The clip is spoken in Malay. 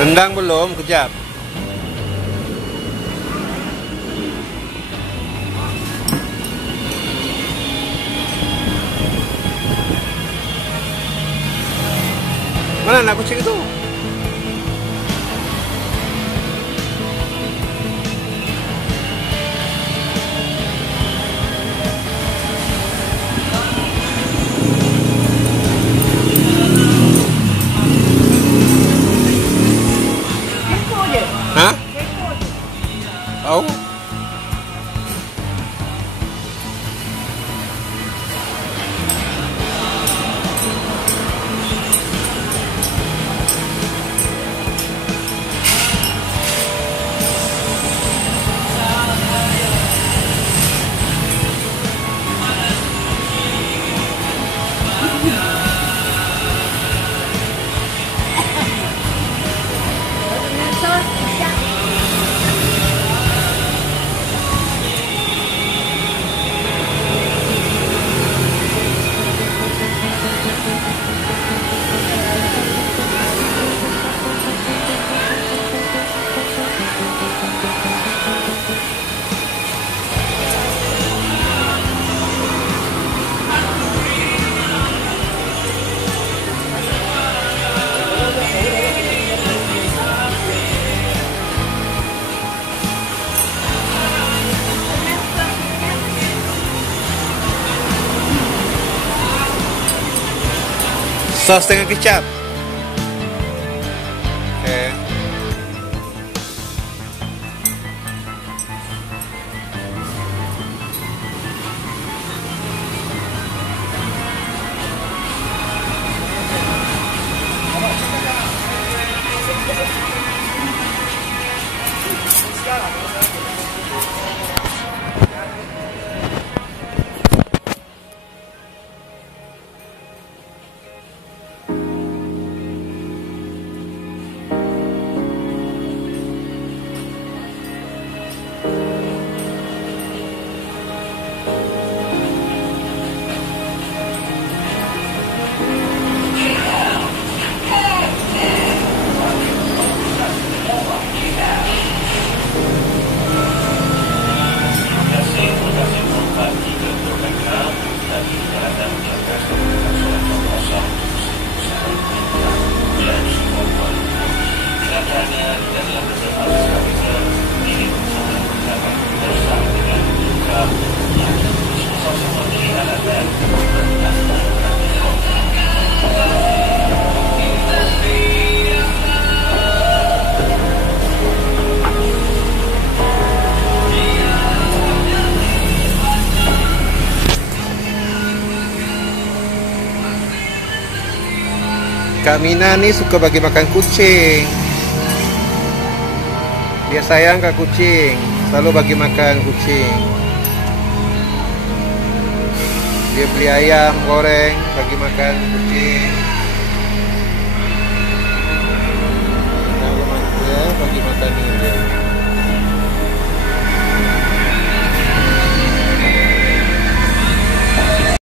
Rendang belum, kejap. Mana anak kucing itu? Hah? Tahu? Sos dengan kecap. Oke. Kak Mina nih suka bagi makan kucing. Dia sayang ke kucing, selalu bagi makan kucing. Dia beli ayam goreng, bagi makan kucing. Nah, ya, bagi makan ini dia.